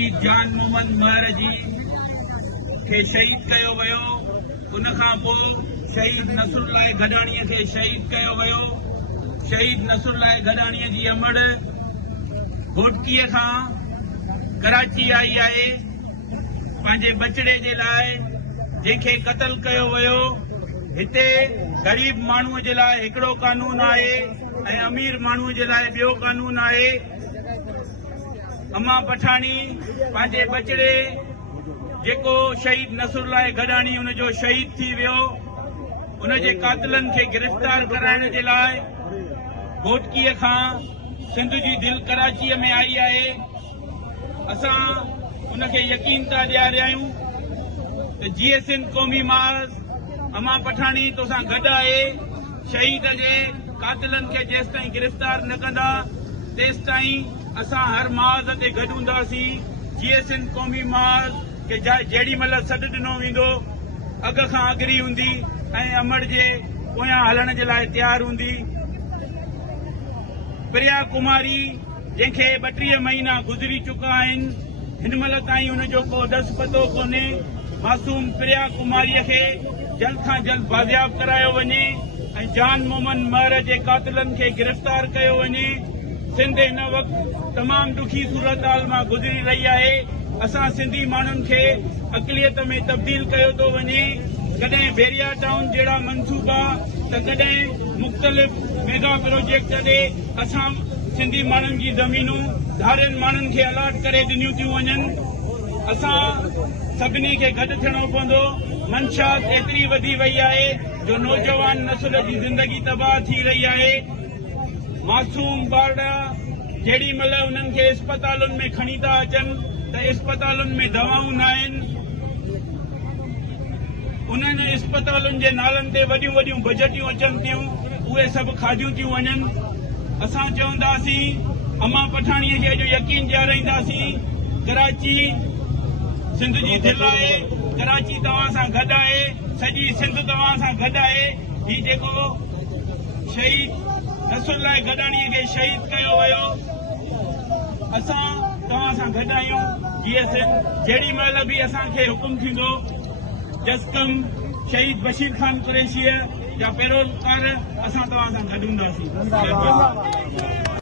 शहीद जान मोहम्मद महर जी के शहीद कयो वियो। उन खां पोइ शहीद नसरुल्लाह गडाणीअ खे शहीद कयो वियो। शहीद नसरुल्लाह गडाणीअ जी अमड़ घोटकीअ खां कराची आई आहे पंहिंजे बचड़े जे लाइ, जंहिंखे क़तल कयो वियो। हिते ग़रीब माण्हूअ जे लाइ हिकिड़ो कानून आहे ऐं अमीर माण्हूअ जे लाइ ॿियो कानून आहे। अमा पठाणी पंहिंजे बचड़े जेको शहीद नसरुल्लाह गडाणी उनजो शहीद थी वियो, उनजे कातिलनि खे गिरफ़्तार कराइण जे लाइ घोटकीअ खां सिंध जी दिलि कराचीअ में आई आहे। असां उनखे यकीन था ॾियारिया आहियूं त GSN क़ौमी माज़ अमा पठाणी तोसां गॾु आहे। शहीद जे कातिलनि खे जेसि ताईं गिरफ़्तार न कंदा तेसि ताईं असां हर माज़ ते गॾु हूंदासीं। GSN क़ौमी माज़ के जेॾी महिल सॾु ॾिनो वेंदो अॻ खां अॻरी हूंदी ऐं अमड़ जे पोयां हलण जे लाइ तयारु हूंदी। प्रिया कुमारी जंहिंखे 32 महीना गुज़री चुका आहिनि, हिन महिल ताईं हुनजो को ॾस पतो कोन्हे। मासूम प्रिया कुमारीअ खे जल्द खां जल्द बाज़ियाब करायो वञे ऐं जान मोहम्मद महर जे कातिलनि खे गिरफ़्तार कयो वञे। सिंध हिन वक़्तु तमामु ॾुखी सूरत हाल मां गुज़री रही आहे। असां सिंधी माण्हुनि खे अक़लियत में तब्दील कयो थो वञे। कॾहिं बेरिया टाउन जहिड़ा मंसूबा त कॾहिं मुख़्तलिफ़ मेगा प्रोजेक्ट ते असां सिंधी माण्हुनि जी ज़मीनूं धारियुनि माण्हुनि खे अलाट करे ॾिनियूं थियूं वञनि। असां सभिनी खे गॾु थियणो पवंदो। मंशात एतिरी वधी वई आहे जो नौजवान नस्ल जी ज़िंदगी तबाह थी रही आहे। मासूम ॿार जेॾी महिल उन्हनि खे अस्पतालुनि में खणी था अचनि त अस्पतालुनि में दवाऊं न आहिनि। उन्हनि अस्पतालुनि जे नालनि ते वॾियूं वॾियूं बजटियूं अचनि थियूं, उहे सभु खादियूं थियूं वञनि। असां चवंदासीं अमा पठाणीअ खे अॼु यकीन ॾियाराईंदासीं, कराची सिंध जी दिलि आहे। कराची तव्हां सां गॾु आहे, सॼी सिंध तव्हां सां गॾु आहे। ही जेको शहीद नसरुल्लाह गडाणीअ खे शहीद कयो वियो, असां तव्हां सां गॾु आहियूं। GSN जेॾी महिल बि असांखे हुकुम थींदो, जसकम शहीद बशीर खान कुरैशीअ जा पैरोलकार असां तव्हां सां गॾु हूंदासीं।